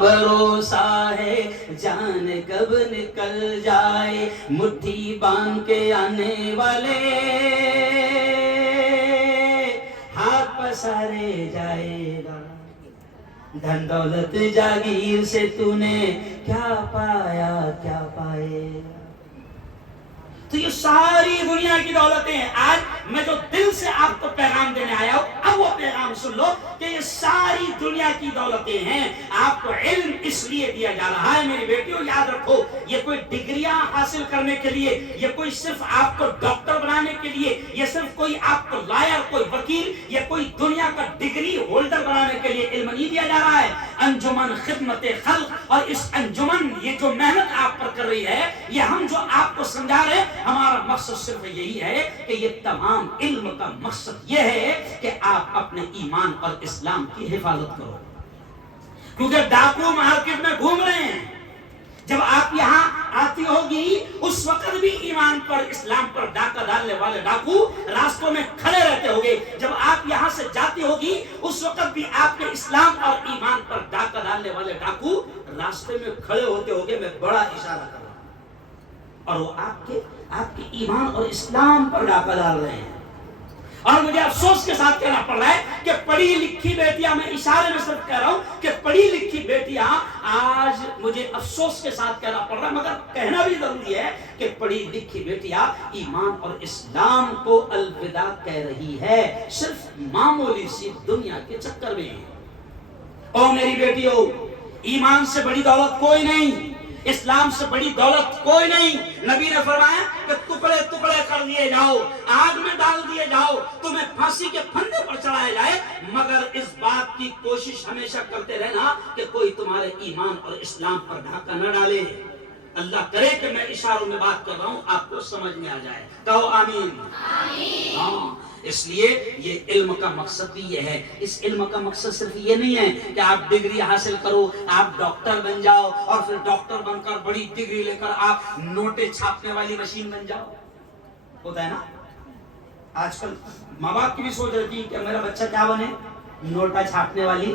بھروسہ ہے جان کب نکل جائے، مٹھی باندھ کے آنے والے ہاتھ پسارے جائے گا، دھن دولت جاگیر سے تو نے کیا پایا کیا پائے گا۔ تو یہ ساری دنیا کی دولتیں ہیں۔ آج میں جو دل سے آپ کو پیغام دینے آیا ہوں، اب وہ پیغام سن لو کہ یہ ساری دنیا کی دولتیں ہیں۔ آپ کو علم اس لیے دیا جا رہا ہے میری بیٹیوں، یاد رکھو، یہ کوئی ڈگریاں حاصل کرنے کے لیے، یہ کوئی صرف آپ کو ڈاکٹر بنانے کے لیے، یہ صرف کوئی آپ کو لائر، کوئی وکیل، یہ کوئی دنیا کا ڈگری ہولڈر بنانے کے لیے علم نہیں دیا جا رہا ہے۔ انجمن خدمت خلق، اور اس انجمن یہ جو محنت آپ پر کر رہی ہے، یہ ہم جو آپ کو سمجھا رہے ہیں، ہمارا مقصد صرف یہی ہے کہ یہ تمام علم کا مقصد یہ ہے کہ آپ اپنے ایمان اور اسلام کی حفاظت کرو، کیونکہ ڈاکو مارکیٹ میں گھوم رہے ہیں۔ جب آپ یہاں آتی ہوگی اس وقت بھی ایمان پر اسلام پر ڈاکہ ڈالنے والے ڈاکو راستوں میں کھڑے رہتے ہوگے، جب آپ یہاں سے جاتی ہوگی اس وقت بھی آپ کے اسلام اور ایمان پر ڈاکہ ڈالنے والے ڈاکو راستے میں کھڑے ہوتے ہوگے۔ میں بڑا اشارہ کر رہا ہوں، اور وہ آپ کے ایمان اور اسلام پر ڈاکہ ڈال رہے ہیں۔ اور مجھے افسوس کے ساتھ کہنا پڑ رہا ہے کہ پڑھی لکھی بیٹیاں، میں اشارے میں صرف کہہ رہا ہوں کہ پڑھی لکھی بیٹیاں، آج مجھے افسوس کے ساتھ کہنا پڑ رہا ہے مگر کہنا بھی ضروری ہے کہ پڑھی لکھی بیٹیاں ایمان اور اسلام کو الوداع کہہ رہی ہے، صرف معمولی سی دنیا کے چکر میں۔ او میری بیٹیوں، ایمان سے بڑی دولت کوئی نہیں، اسلام سے بڑی دولت کوئی نہیں۔ نبی نے فرمایا کہ ٹکڑے ٹکڑے کر دیے جاؤ، آگ میں ڈال دیے جاؤ، تمہیں پھانسی کے پھندے پر چڑھایا جائے، مگر اس بات کی کوشش ہمیشہ کرتے رہنا کہ کوئی تمہارے ایمان اور اسلام پر ڈھاکہ نہ ڈالے۔ اللہ کرے کہ میں اشاروں میں بات کر رہا ہوں آپ کو سمجھ میں آ جائے، کہو آمین۔ ہاں، اس لیے یہ علم کا مقصد بھی یہ ہے۔ اس علم کا مقصد صرف یہ نہیں ہے کہ آپ ڈگری حاصل کرو، آپ ڈاکٹر بن جاؤ، اور پھر ڈاکٹر بن کر بڑی ڈگری لے کر آپ نوٹیں چھاپنے والی مشین بن جاؤ۔ ہوتا ہے نا، آج کل ماں باپ کی بھی سوچ رہتی ہے کہ میرا بچہ کیا بنے، نوٹا چھاپنے والی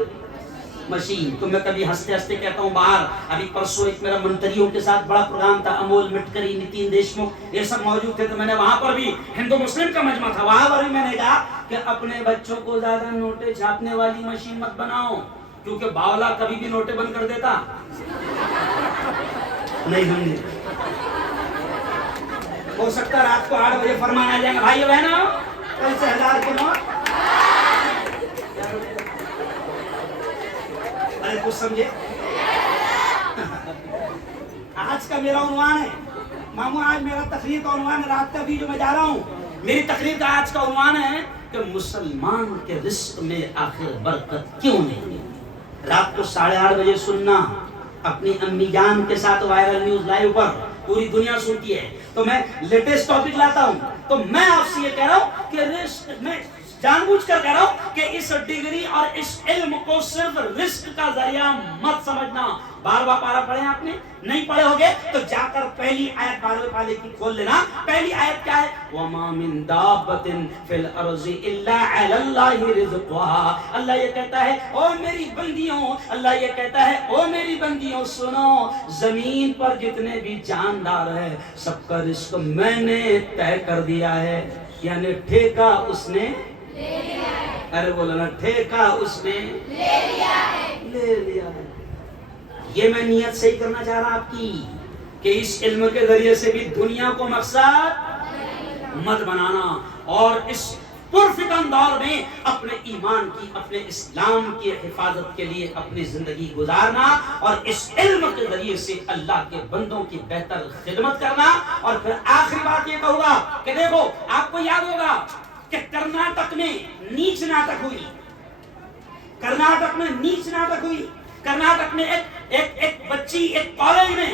مشین۔ تو میں کبھی ہنستے ہنستے کہتا ہوں، باہر ابھی پرسوں ایک میرا منتریوں کے ساتھ بڑا پروگرام تھا، امول مٹکری، نتین دیشمکھ، یہ سب موجود تھے، تو میں نے وہاں پر بھی ہندو مسلم کا مجمع تھا، وہاں پر بھی میں نے کہا کہ اپنے بچوں کو زیادہ نوٹیں چھاپنے والی مشین مت بناؤ، کیونکہ باولا کبھی بھی نوٹیں بند کر دیتا نہیں سمجھے۔ ہو سکتا ہے رات کو 8 بجے فرمان آ جائیں گے، بھائی بہنوں کل سے 1000 کے نوٹ، ارے کچھ سمجھے۔ آج کا میرا عنوان ہے ماموں، آج میرا تقریر کا عنوان ہے، رات کا بھی جو میں جا رہا ہوں، میری تقریر کا آج کا عنوان ہے کہ مسلمان کے رزق میں آخر برکت کیوں نہیں۔ رات کو 8:30 بجے سننا، اپنی امی جان کے ساتھ وائرل نیوز لائیو پر پوری دنیا سنتی ہے، تو میں لیٹسٹ ٹاپک لاتا ہوں، تو میں آپ سے یہ کہہ رہا ہوں کہ رزق میں جان بوجھ کر کہہ رہا ہوں کہ اس ڈگری اور اس علم کو صرف رزق کا ذریعہ مت سمجھنا۔ 12واں پارہ پڑھے آپ نے؟ نہیں پڑھے ہوگے تو جا کر پہلی آیت 12ویں پارے کی کھول لینا۔ پہلی آیت کیا ہے؟ وَمَا مِن دَابَّةٍ فِي الْأَرْضِ إِلَّا عَلَى اللَّهِ رِزْقُهَا۔ اللہ یہ کہتا ہے او میری بندیوں، اللہ یہ کہتا ہے او میری بندیوں سنو، زمین پر جتنے بھی جاندار ہیں سب کا رزق میں نے طے کر دیا ہے، یعنی ٹھیکہ اس نے لے لیا ہے۔ ارے بولو نا، ٹھیکہ اس نے لے لیا ہے۔ یہ میں نیت صحیح کرنا چاہ رہا آپ کی کہ اس علم کے ذریعے سے بھی دنیا کو مقصد مت بنانا، اور اس پرفتن دور میں اپنے ایمان کی، اپنے اسلام کی حفاظت کے لیے اپنی زندگی گزارنا، اور اس علم کے ذریعے سے اللہ کے بندوں کی بہتر خدمت کرنا۔ اور پھر آخری بات یہ کہوں گا کہ دیکھو، آپ کو یاد ہوگا کہ کرناٹک میں نیچ ناٹک ہوئی، کرناٹک میں نیچ ناٹک ہوئی۔ کرناٹک میں ایک بچی ایک کالج میں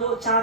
2, 4,